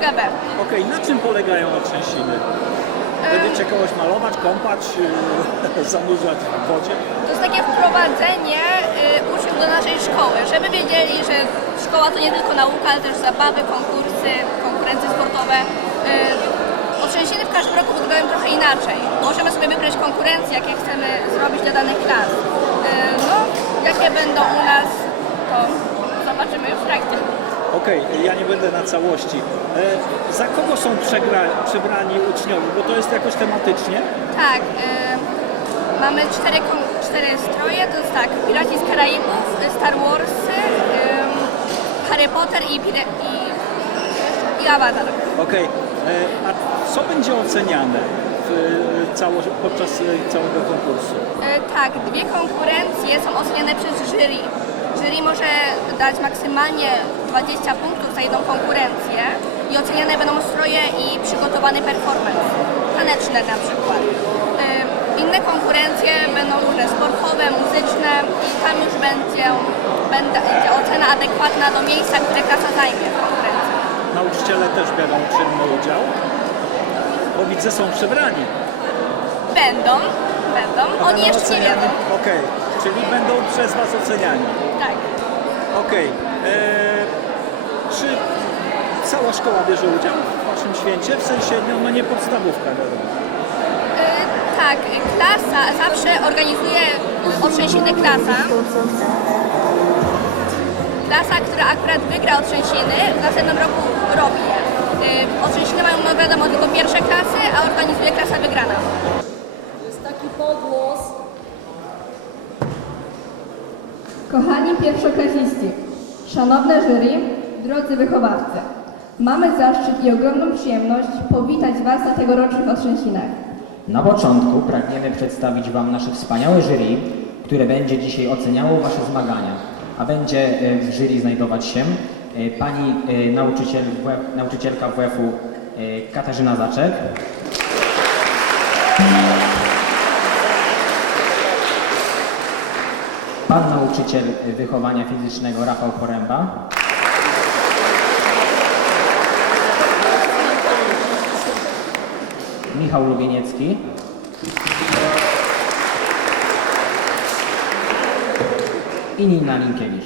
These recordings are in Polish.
Druga B. Okej, na czym polegają otrzęsiny? Będziecie kogoś malować, kąpać, yy, zanurzać w wodzie? To jest takie wprowadzenie y, uczniów do naszej szkoły, żeby wiedzieli, że szkoła to nie tylko nauka, ale też zabawy, konkursy, konkurencje sportowe. Y, otrzęsiny w każdym roku wyglądają trochę inaczej. Możemy sobie wybrać konkurencje, jakie chcemy zrobić dla danych klas. Y, no, jakie będą u nas, to zobaczymy już w trakcie. Okej, ja nie będę na całości. E, za kogo są przebrani uczniowie? Bo to jest jakoś tematycznie. Tak, y, mamy cztery, cztery stroje, to jest tak, Piraci z Karaibów, Star Warsy, ym, Harry Potter i, pire- i, i Avatar. Okej, e, a co będzie oceniane w, e, cało, podczas e, całego konkursu? Y, tak, dwie konkurencje są oceniane przez jury. Jury może dać maksymalnie 20 punktów za jedną konkurencję i oceniane będą stroje i przygotowany performance, taneczne na przykład. Inne konkurencje będą różne sportowe, muzyczne i tam już będzie, będzie ocena adekwatna do miejsca, które klasa zajmie w konkurencji. Nauczyciele też biorą czynny udział, bo widzę są przebrani. Będą, będą, oni jeszcze nie wiedzą. Okej, czyli będą przez Was oceniani. Tak. Okej, e, czy cała szkoła bierze udział w Waszym święcie? W sensie, no, no nie podstawówka, wiadomo. Y, Tak, klasa zawsze organizuje otrzęsiny klasa. Klasa, która akurat wygra otrzęsiny, w następnym roku robi je. Y, Otrzęsiny mają, no wiadomo, tylko pierwsze klasy, a organizuje klasa wygrana. Kochani pierwszoklasiści, szanowne jury, drodzy wychowawcy, mamy zaszczyt i ogromną przyjemność powitać Was na tegorocznych otrzęsinach. Na początku pragniemy przedstawić Wam nasze wspaniałe jury, które będzie dzisiaj oceniało Wasze zmagania. A będzie e, w jury znajdować się e, pani e, nauczyciel, nauczycielka WF-u Katarzyna Zaczek, pan nauczyciel wychowania fizycznego Rafał Poręba, Michał Lubieniecki, i Nina Linkiewicz.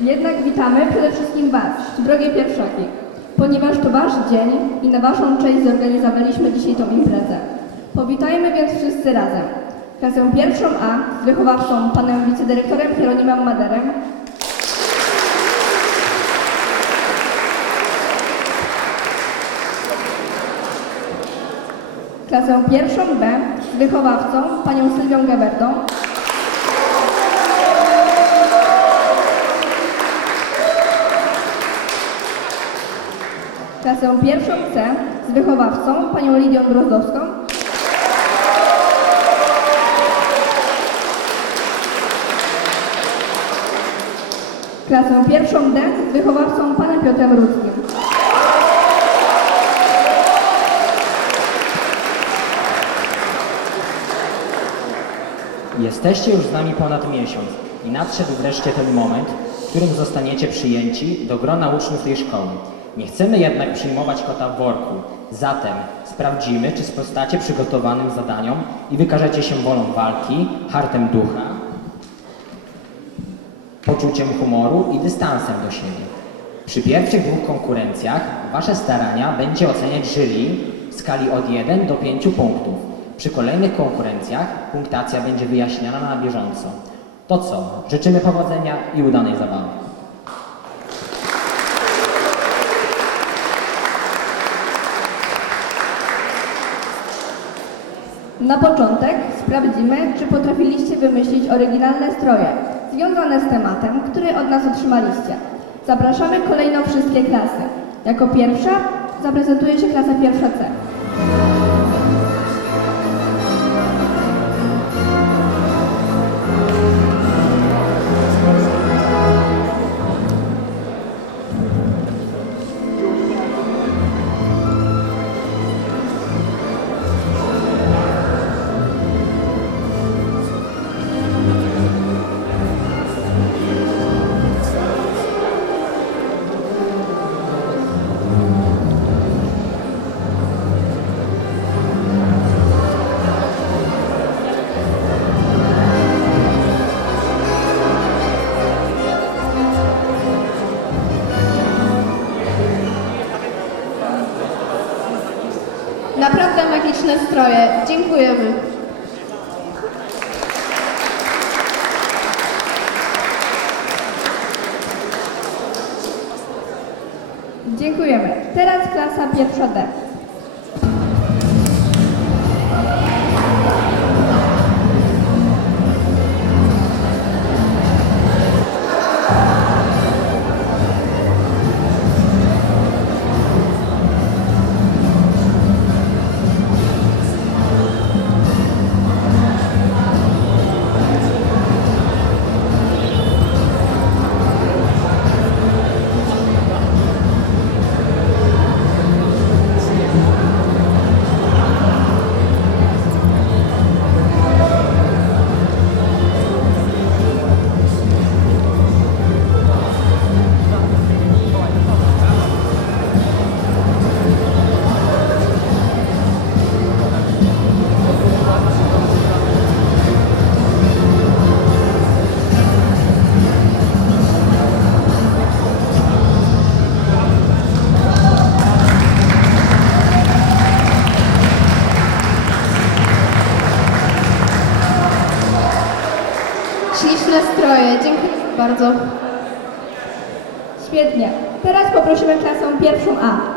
Jednak witamy przede wszystkim Was, drogie pierwszaki, ponieważ to Wasz dzień i na Waszą cześć zorganizowaliśmy dzisiaj tą imprezę. Powitajmy więc wszyscy razem. Klasę pierwszą A z wychowawcą panem wicedyrektorem Hieronimem Maderem, klasę pierwszą B z wychowawcą panią Sylwią Geberdą, klasę pierwszą C z wychowawcą panią Lidią Drozdowską, klasę pierwszą D z wychowawcą panem Piotrem Rudzkim. Jesteście już z nami ponad miesiąc i nadszedł wreszcie ten moment, w którym zostaniecie przyjęci do grona uczniów tej szkoły. Nie chcemy jednak przyjmować kota w worku. Zatem sprawdzimy, czy sprostacie przygotowanym zadaniom i wykażecie się wolą walki, hartem ducha, poczuciem humoru i dystansem do siebie. Przy pierwszych dwóch konkurencjach Wasze starania będzie oceniać jury w skali od 1 do 5 punktów. Przy kolejnych konkurencjach punktacja będzie wyjaśniana na bieżąco. To co? Życzymy powodzenia i udanej zabawy. Na początek sprawdzimy, czy potrafiliście wymyślić oryginalne stroje związane z tematem, który od nas otrzymaliście. Zapraszamy kolejno wszystkie klasy. Jako pierwsza zaprezentuje się klasa pierwsza C. graficzne stroje. Dziękujemy. Dziękujemy. Teraz klasa pierwsza D. Śliczne stroje. Dziękuję bardzo. Świetnie. Teraz poprosimy klasę pierwszą A.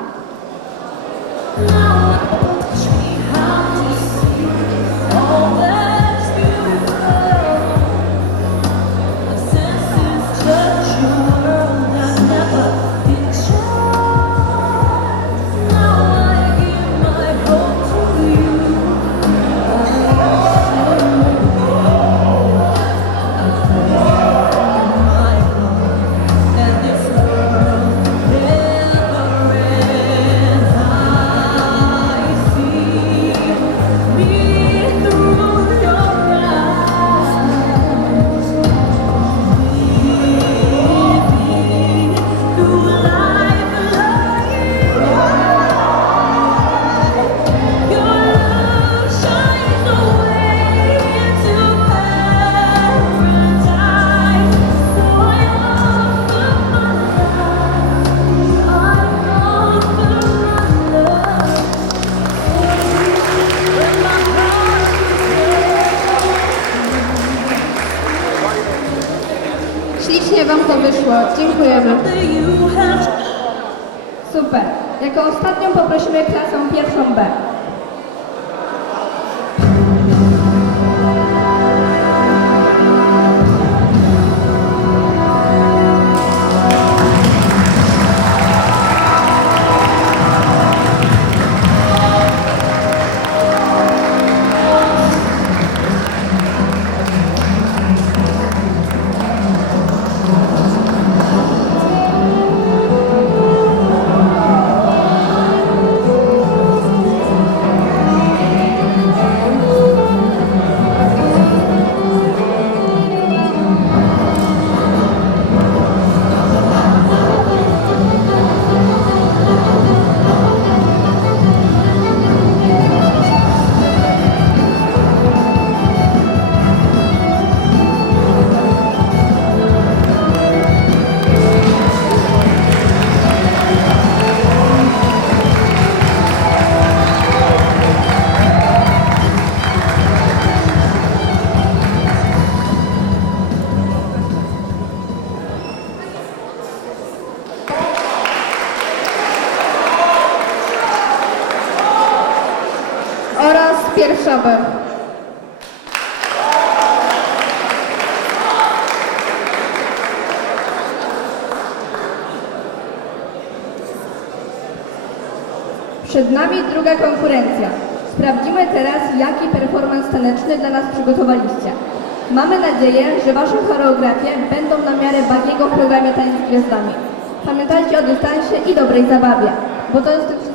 Ślicznie Wam to wyszło. Dziękujemy. Super. Jako ostatnią poprosimy klasę pierwszą B. B. Przed nami druga konkurencja. Sprawdzimy teraz, jaki performance taneczny dla nas przygotowaliście. Mamy nadzieję, że Wasze choreografie będą na miarę Bagiego w programie Tańc z Gwiazdami. Pamiętajcie o dystansie i dobrej zabawie, bo to jest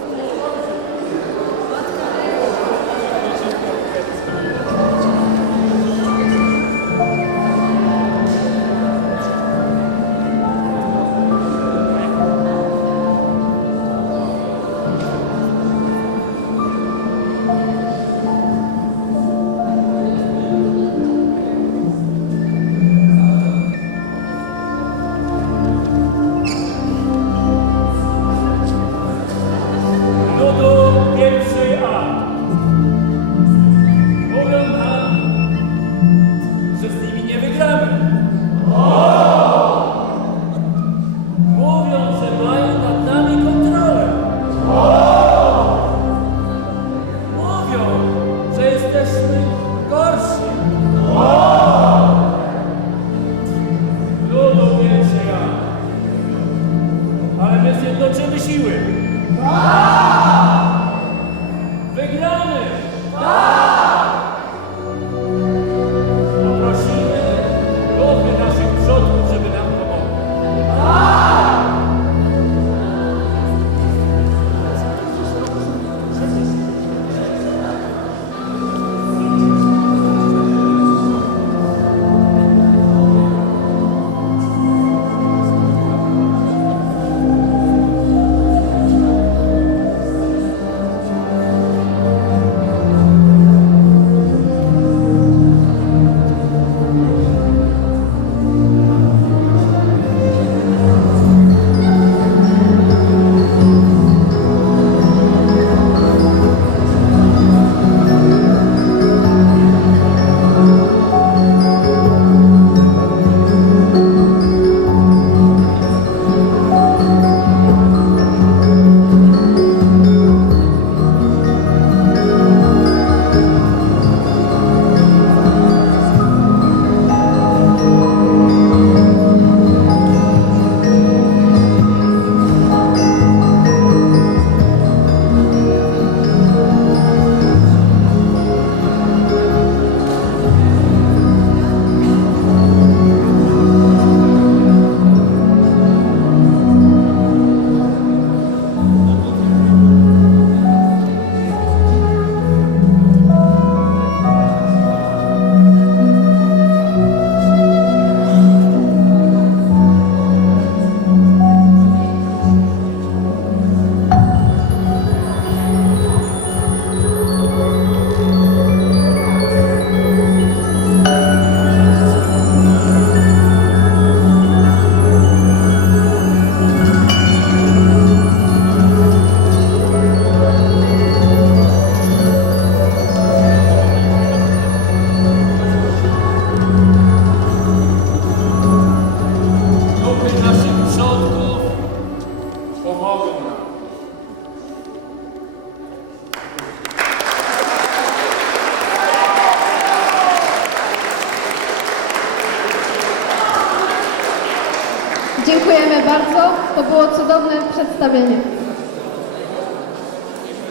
Dziękujemy bardzo. To było cudowne przedstawienie.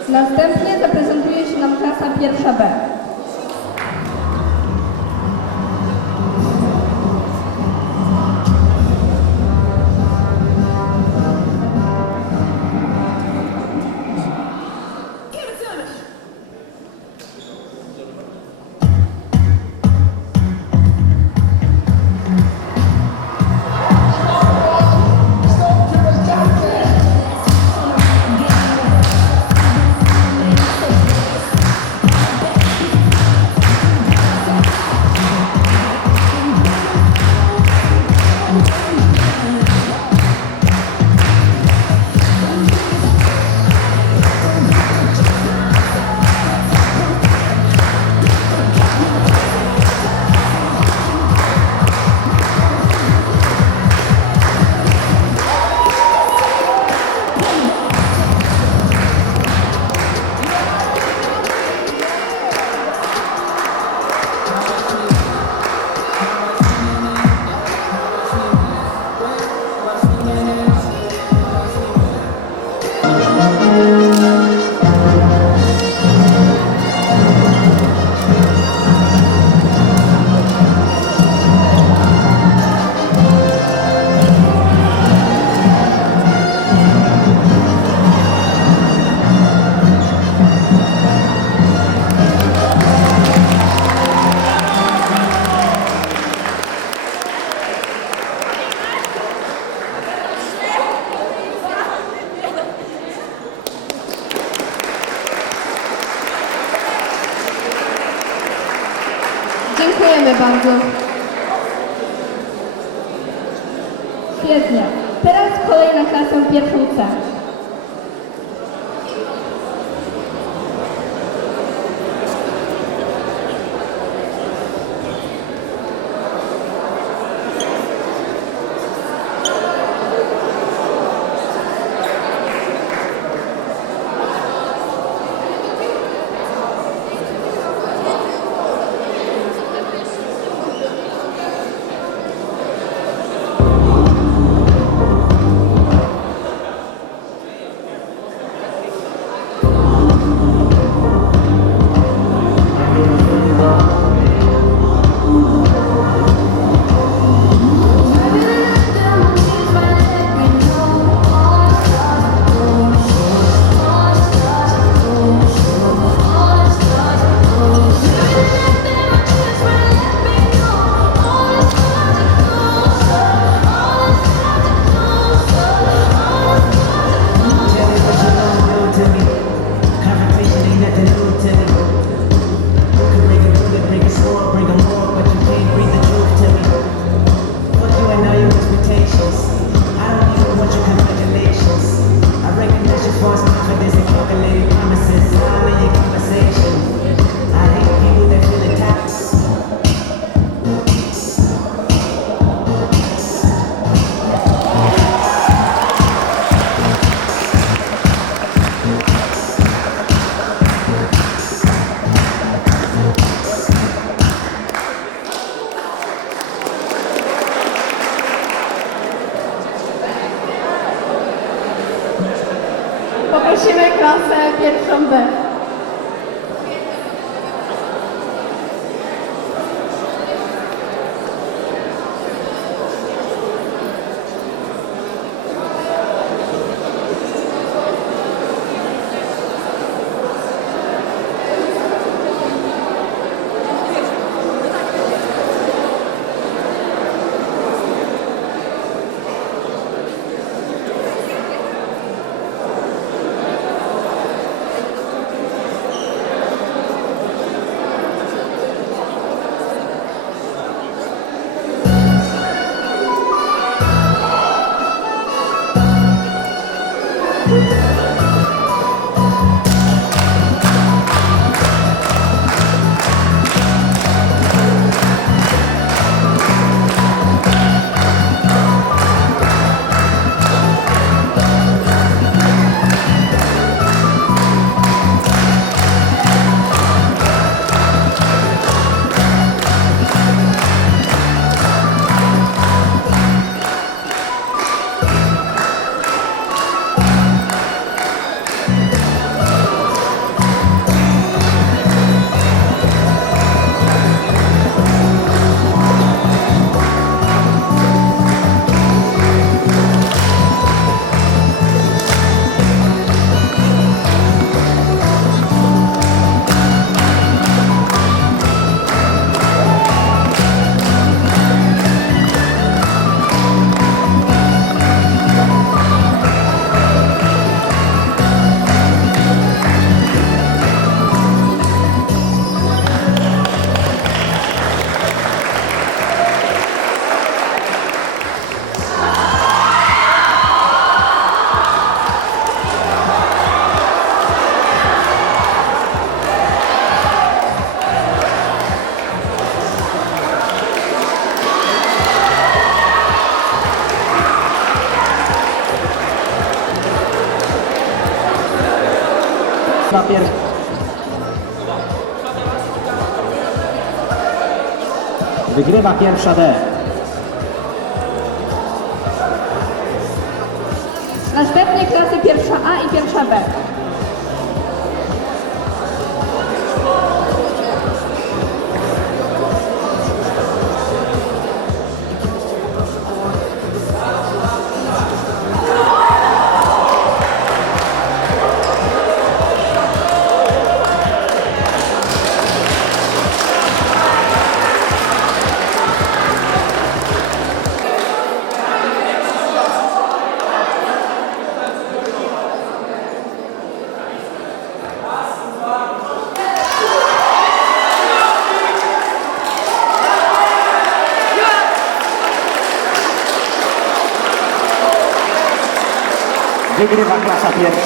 Następnie zaprezentuje się nam klasa pierwsza B. Dziękujemy bardzo. Świetnie. Teraz kolej na klasę pierwszą C. Prosimy klasę pierwszą B. Wygrywa pierwsza D. Następnie klasy pierwsza A i pierwsza B. Wygrywa klasa pierwsza.